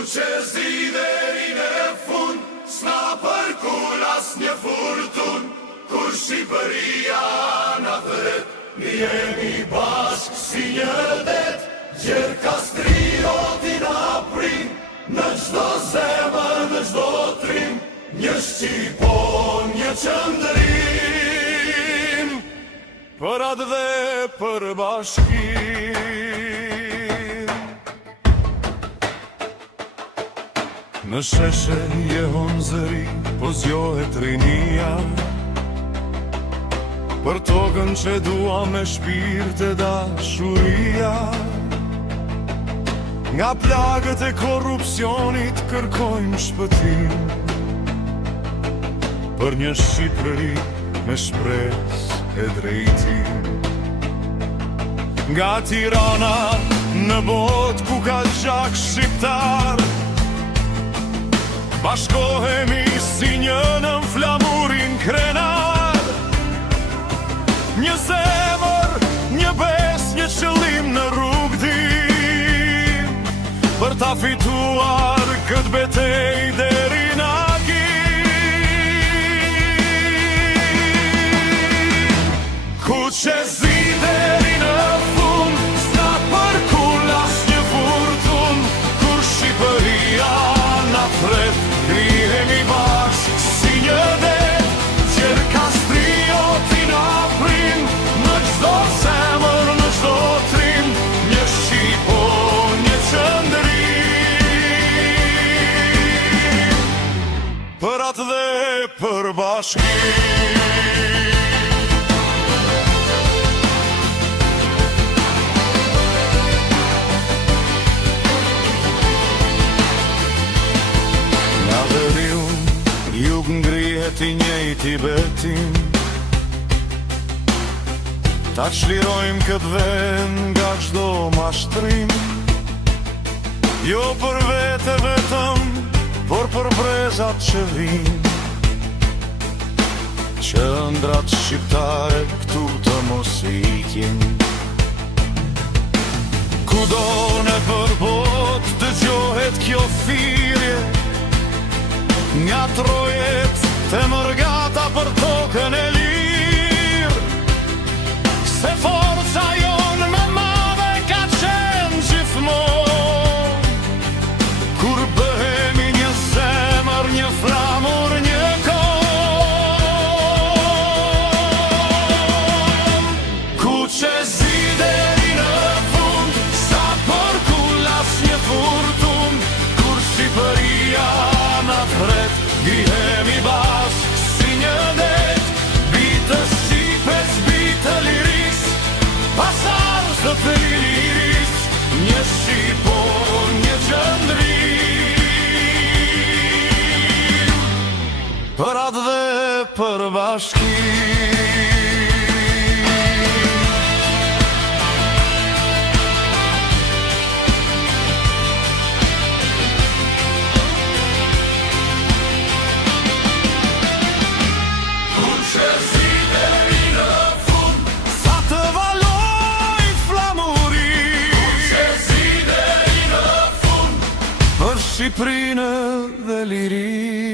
që zi deri në fund, s'na përkull as një furtun, kur Shqipëria na thret, ne jemi bashk si një det, gjerë kastrioti na prim, në çdo zemër, në çdo trim, një Shqipon, një qëndrim, për atë dhe për bashkim. Në sheshe jehon zëri, po zjohet rinia, për tokën që dua me shpirt e dashuria. Nga plagët e korrupsionit kërkojmë shpëtim, për një Shqipëri me shpresë e drejtim. Nga Tirana në botë ku ka gjak shqiptar, bashkohemi si një nën flamurin krenar. Një zemër, një bes, një qëllim në rrugëtim, për ta fituar këtë betejë deri në ku që zi deri në fund, s'na përkull as një furtun, kur Shqipëria na thret, krihemi bashk si një det, gjerë kastrioti na prim, në çdo zemër, në çdo trim, një Shqipon, një qëndrim, për atë dhe për bashkim. Jug ngrihet i njëjti betim, ta çlirojmë këtë vend nga çdo mashtrim, jo për vete vetëm, por për brezat që vijnë, qendrat shqiptare këtu të mos ikin. Kudo në përbot dëgjohet kjo thirrje, nga trojet të mërgata për tokën e lirë, se forca jonë më madhe ka qenë gjithmonë, kur bëhemi një zemër, një flamur, një kohë. Ku që zi deri në fund, sa përkull as një furtun, kur Shqipëria na thret, grihemi bashk si një det, bitë Shqipes, bitë liris, pasarës dhe të liris, një Shqipon, një qëndrim, për atë dhe për bashkim. Shqiprinë dhe liri.